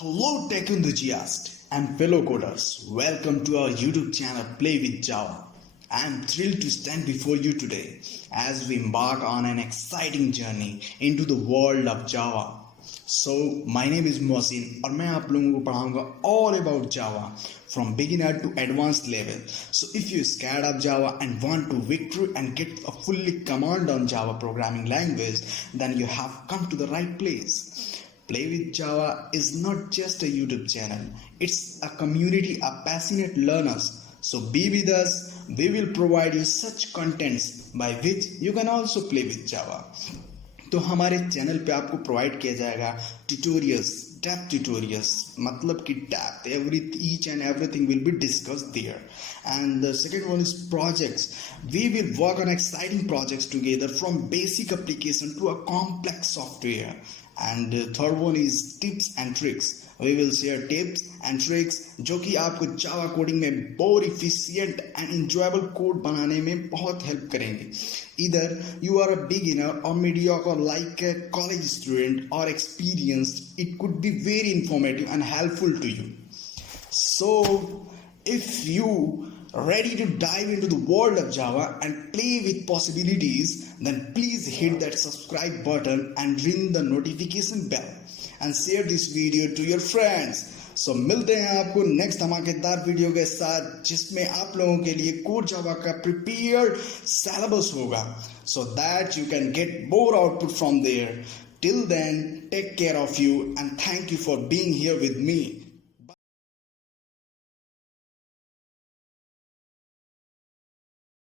Hello tech enthusiasts and fellow coders. Welcome to our YouTube channel Play with Java. I am thrilled to stand before you today as we embark on an exciting journey into the world of Java. So my name is Mohsin और मैं आप लोगों को पढ़ाऊंगा all about Java from beginner to advanced level. So if you're scared of Java and want to victory and get a fully command on Java programming language, then you have come to the right place. Play with Java is not just a YouTube channel, it's a community of passionate learners. So be with us, we will provide you such contents by which you can also play with Java. तो हमारे channel पे आपको provide किया जाएगा tutorials, depth tutorials, मतलब कि depth each and everything will be discussed there. And the second one is projects. We will work on exciting projects together from basic application to a complex software. And the third one is tips and tricks. We will share tips and tricks जो कि आपको Java coding में बहुत efficient and enjoyable code बनाने में बहुत help करेंगे. Either you are a beginner or mediocre like a college student or experienced, it could be very informative and helpful to you. So if you ready to dive into the world of Java and play with possibilities, then please hit that subscribe button and ring the notification bell and share this video to your friends. So मिलते हैं आपको next धमाकेदार video के साथ जिसमें आप लोगों के लिए कोर जावा का प्रिपेयर्ड सिलेबस होगा so that you can get more output from there. Till then, take care of you and thank you for being here with me.